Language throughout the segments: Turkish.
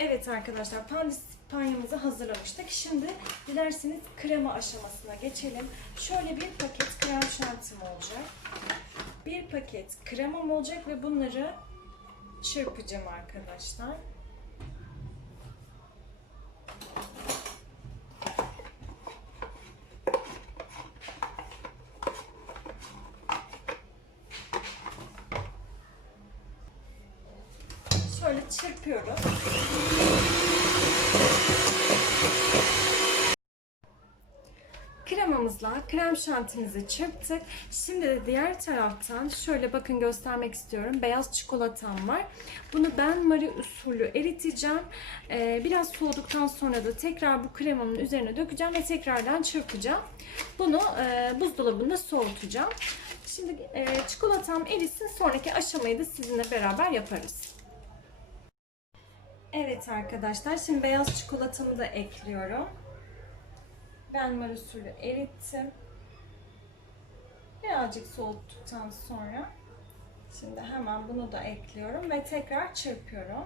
Evet arkadaşlar pandispanyamızı hazırlamıştık. Şimdi dilerseniz krema aşamasına geçelim. Şöyle bir paket krem şantim olacak. Bir paket kremam olacak ve bunları çırpacağım arkadaşlar. Şöyle çırpıyoruz. Kremamızla krem şantimizi çırptık. Şimdi de diğer taraftan şöyle bakın göstermek istiyorum. Beyaz çikolatam var. Bunu ben Marie usulü eriteceğim. Ee, biraz soğuduktan sonra da tekrar bu kremamın üzerine dökeceğim ve tekrardan çırpacağım. Bunu e, buzdolabında soğutacağım. Şimdi e, çikolatam erisin. Sonraki aşamayı da sizinle beraber yaparız. Evet arkadaşlar şimdi beyaz çikolatamı da ekliyorum. Ben mar usulü erittim. Birazcık soğuttuktan sonra şimdi hemen bunu da ekliyorum ve tekrar çırpıyorum.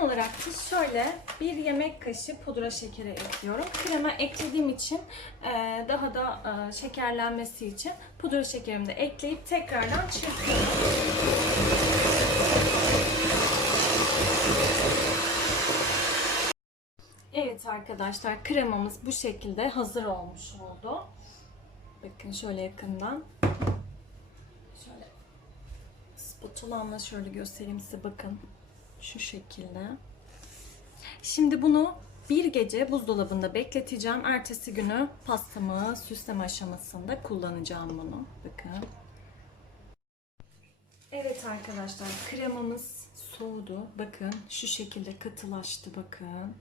Olarak da şöyle bir yemek kaşığı pudra şekeri ekliyorum. Krema eklediğim için e, daha da e, şekerlenmesi için pudra şekerimi de ekleyip tekrardan çırpıyorum. Evet arkadaşlar kremamız bu şekilde hazır olmuş oldu. Bakın şöyle yakından. Şöyle spatulamla şöyle göstereyim size bakın. Şu şekilde. Şimdi bunu bir gece buzdolabında bekleteceğim. Ertesi günü pastamı süsleme aşamasında kullanacağım bunu. Bakın. Evet arkadaşlar kremamız soğudu. Bakın şu şekilde katılaştı bakın.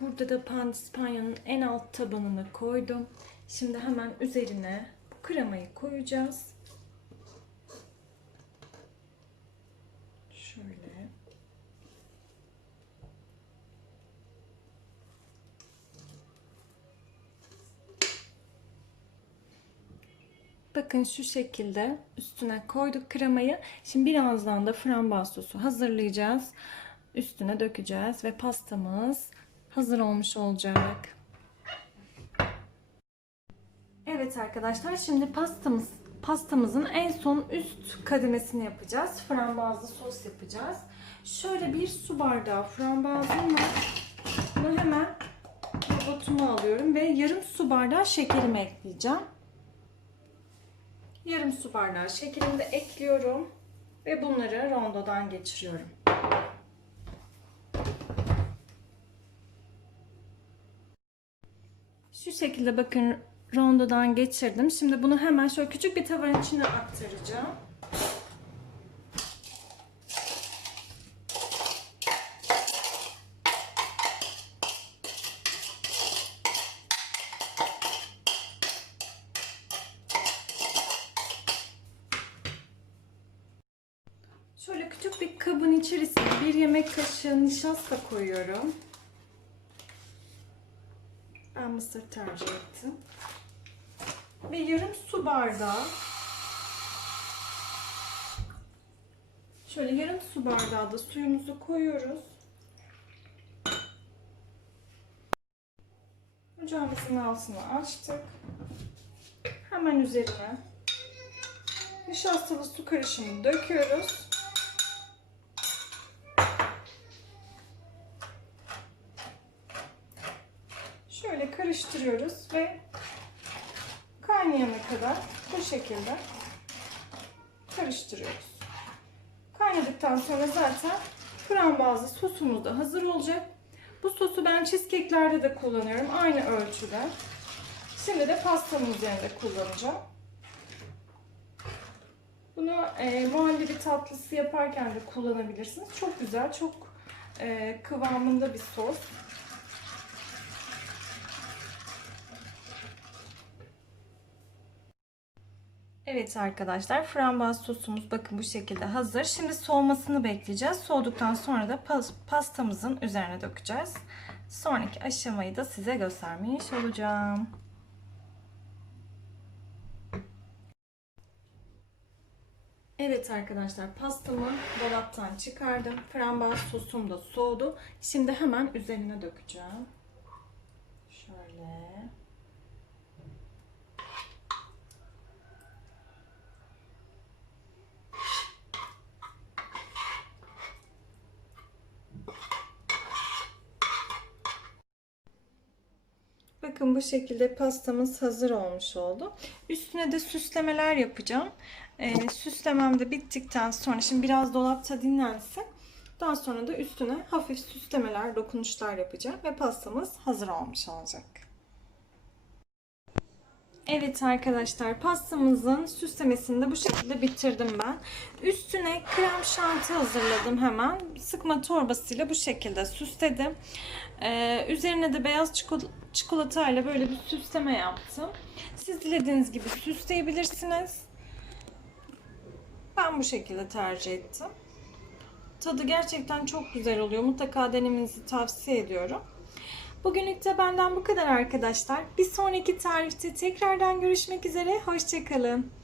Burada da pandispanyanın en alt tabanını koydum. Şimdi hemen üzerine bu kremayı koyacağız. Şöyle. Bakın şu şekilde üstüne koyduk kremayı. Şimdi birazdan da frambuaz sosu hazırlayacağız. Üstüne dökeceğiz ve pastamız hazır olmuş olacak. Evet arkadaşlar şimdi pastamız pastamızın en son üst kademesini yapacağız. Frambuazlı sos yapacağız. Şöyle bir su bardağı frambuazım var. Bunu hemen robotuma alıyorum ve yarım su bardağı şekerimi ekleyeceğim. Yarım su bardağı şekerimi de ekliyorum ve bunları rondodan geçiriyorum. Şu şekilde bakın rondodan geçirdim. Şimdi bunu hemen şöyle küçük bir tavanın içine aktaracağım. Şöyle küçük bir kabın içerisine bir yemek kaşığı nişasta koyuyorum. Ben mısır tercih ettim. Ve yarım su bardağı Şöyle yarım su bardağı da suyumuzu koyuyoruz. Ocağımızın altını açtık. Hemen üzerine nişastalı su karışımını döküyoruz. Karıştırıyoruz ve kaynayana kadar bu şekilde karıştırıyoruz. Kaynadıktan sonra zaten frambuazlı sosumuz da hazır olacak. Bu sosu ben cheesecake'lerde de kullanıyorum. Aynı ölçüde. Şimdi de pastamın üzerinde kullanacağım. Bunu e, muhallebi tatlısı yaparken de kullanabilirsiniz. Çok güzel, çok e, kıvamında bir sos. Evet arkadaşlar frambuaz sosumuz bakın bu şekilde hazır. Şimdi soğumasını bekleyeceğiz. Soğuduktan sonra da pastamızın üzerine dökeceğiz. Sonraki aşamayı da size göstermiş olacağım. Evet arkadaşlar pastamı dolaptan çıkardım. Frambuaz sosum da soğudu. Şimdi hemen üzerine dökeceğim. Şöyle. Bakın bu şekilde pastamız hazır olmuş oldu. Üstüne de süslemeler yapacağım. Ee, süslemem de bittikten sonra şimdi biraz dolapta dinlensin. Daha sonra da üstüne hafif süslemeler, dokunuşlar yapacağım ve pastamız hazır olmuş olacak. Evet arkadaşlar pastamızın süslemesini de bu şekilde bitirdim ben. Üstüne krem şanti hazırladım hemen. Sıkma torbasıyla bu şekilde süsledim. Ee, üzerine de beyaz çikol- çikolatayla böyle bir süsleme yaptım. Siz dilediğiniz gibi süsleyebilirsiniz. Ben bu şekilde tercih ettim. Tadı gerçekten çok güzel oluyor. Mutlaka denemenizi tavsiye ediyorum. Bugünlük de benden bu kadar arkadaşlar. Bir sonraki tarifte tekrardan görüşmek üzere. Hoşçakalın.